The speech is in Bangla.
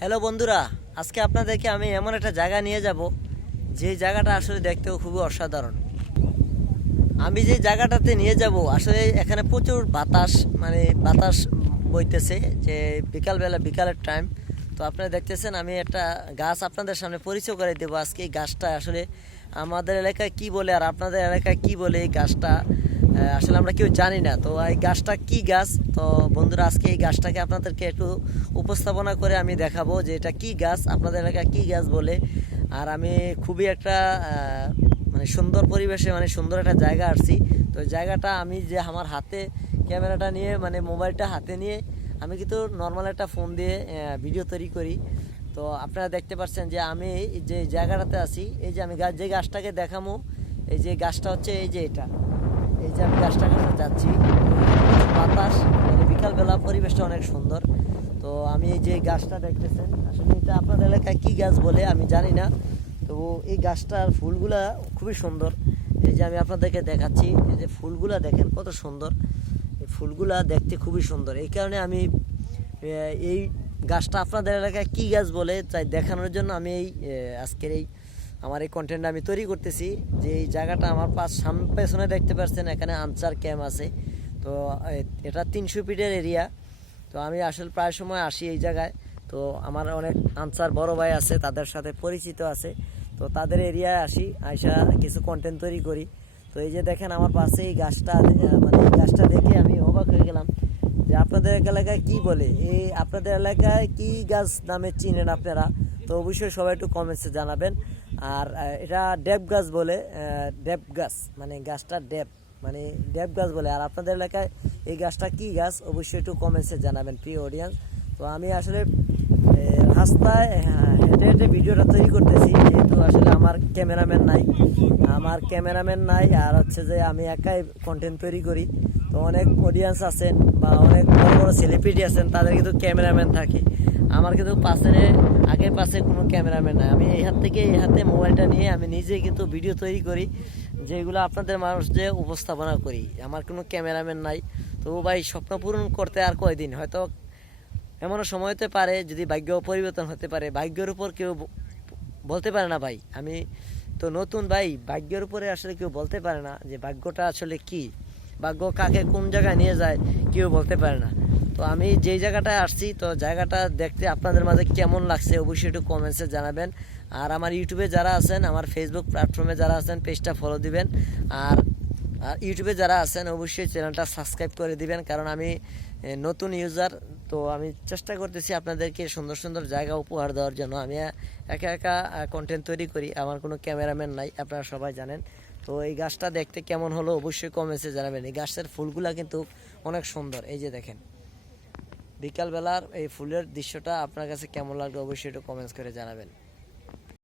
হ্যালো বন্ধুরা, আজকে আপনাদেরকে আমি এমন একটা জায়গা নিয়ে যাব যে জায়গাটা আসলে দেখতেও খুবই অসাধারণ। আমি যে জায়গাটাতে নিয়ে যাব আসলে এখানে প্রচুর বাতাস, মানে বাতাস বইতেছে, যে বিকালের টাইম। তো আপনারা দেখতেছেন আমি একটা গাছ আপনাদের সামনে পরিচয় করে দেবো আজকে। এই গাছটা আসলে আমাদের এলাকায় কি বলে আর আপনাদের এলাকায় কি বলে, এই গাছটা আসলে আমরা কেউ জানি না। তো এই গাছটা কি গাছ, তো বন্ধুরা আজকে এই গাছটাকে আপনাদেরকে একটু উপস্থাপনা করে আমি দেখাবো যে এটা কি গাছ, আপনাদের এলাকায় কি গাছ বলে। আর আমি খুবই একটা মানে সুন্দর পরিবেশে, মানে সুন্দর একটা জায়গা আসছি। তো জায়গাটা আমি যে আমার হাতে ক্যামেরাটা নিয়ে, মানে মোবাইলটা হাতে নিয়ে আমি কিন্তু নর্মাল একটা ফোন দিয়ে ভিডিও তৈরি করি। তো আপনারা দেখতে পাচ্ছেন যে আমি যে জায়গাটাতে আছি, এই যে আমি যে গাছটাকে দেখাবো, এই যে গাছটা হচ্ছে এই যে এটা, এই যে আমি গাছটার কাছে যাচ্ছি, বাতাস, মানে বিকালবেলা পরিবেশটা অনেক সুন্দর। তো আমি এই যে গাছটা দেখতেছেন, আসলে এটা আপনাদের এলাকায় কী গাছ বলে আমি জানি না। তো এই গাছটার ফুলগুলা খুবই সুন্দর। এই যে আমি আপনাদেরকে দেখাচ্ছি, এই যে ফুলগুলা দেখেন কত সুন্দর। এই ফুলগুলা দেখতে খুবই সুন্দর, এই কারণে আমি এই গাছটা আপনাদের এলাকায় কী গাছ বলে তাই দেখানোর জন্য আমি এই আজকের এই আমার এই কন্টেন্টটা আমি তৈরি করতেছি। যে এই জায়গাটা আমার পেছনে দেখতে পাচ্ছেন, এখানে আনসার ক্যাম্প আছে। তো এটা 300 ফিটের এরিয়া। তো আমি আসলে প্রায় সময় আসি এই জায়গায়। তো আমার অনেক আনসার বড় ভাই আছে, তাদের সাথে পরিচিত আছে। তো তাদের এরিয়ায় আসি, আইসা কিছু কন্টেন্ট তৈরি করি। তো এই যে দেখেন আমার পাশে এই গাছটা, মানে এই গাছটা দেখে আমি অবাক হয়ে গেলাম যে আপনাদের এলাকায় কি বলে, এই আপনাদের এলাকায় কি গাছ নামে চিনেন আপনারা। তো অবশ্যই সবাই একটু কমেন্টসে জানাবেন। আর এটা ডেব গাছ বলে, ডেব গাছ মানে গাছটা ডেব, মানে ডেব গাছ বলে। আর আপনাদের এলাকায় এই গাছটা কি গাছ অবশ্যই একটু কমেন্টসে জানাবেন প্রিয় অডিয়েন্স। তো আমি আসলে রাস্তায় হেঁটে হেঁটে ভিডিওটা তৈরি করতেছি, যেহেতু আসলে আমার ক্যামেরাম্যান নাই আর হচ্ছে যে আমি একাই কন্টেন্ট তৈরি করি। তো অনেক অডিয়েন্স আছেন বা অনেক বড় বড় সেলিব্রিটি আছেন, তাদের কিন্তু ক্যামেরাম্যান থাকে। আমার কিন্তু আগে পাশে কোনো ক্যামেরাম্যান নাই। আমি এই হাত থেকে এই হাতে মোবাইলটা নিয়ে আমি নিজেই কিন্তু ভিডিও তৈরি করি, যেগুলো আপনাদের মানুষদের উপস্থাপনা করি। আমার কোনো ক্যামেরাম্যান নাই। তো ভাই, স্বপ্ন পূরণ করতে আর কয়দিন, হয়তো এমনও সময় হতে পারে যদি ভাগ্য পরিবর্তন হতে পারে। ভাগ্যের উপর কেউ বলতে পারে না ভাই। আমি তো নতুন ভাই, ভাগ্যের উপরে আসলে কেউ বলতে পারে না যে ভাগ্যটা আসলে কি, ভাগ্য কাকে কোন জায়গায় নিয়ে যায় কেউ বলতে পারে না। তো আমি যেই জায়গাটায় আসছি, তো জায়গাটা দেখতে আপনাদের মাঝে কেমন লাগছে অবশ্যই একটু কমেন্টসে জানাবেন। আর আমার ইউটিউবে যারা আছেন, আমার ফেসবুক প্ল্যাটফর্মে যারা আছেন, পেজটা ফলো দিবেন। আর ইউটিউবে যারা আছেন অবশ্যই চ্যানেলটা সাবস্ক্রাইব করে দিবেন, কারণ আমি নতুন ইউজার। তো আমি চেষ্টা করতেছি আপনাদেরকে সুন্দর সুন্দর জায়গা উপহার দেওয়ার জন্য। আমি একা একা কন্টেন্ট তৈরি করি, আমার কোনো ক্যামেরাম্যান নাই, আপনারা সবাই জানেন। তো এই গাছটা দেখতে কেমন হলো অবশ্যই কমেন্টসে জানাবেন। এই গাছের ফুলগুলা কিন্তু অনেক সুন্দর। এই যে দেখেন বিকালবেলার এই ফুলের দৃশ্যটা আপনার কাছে কেমন লাগলো অবশ্যই একটু কমেন্টস করে জানাবেন।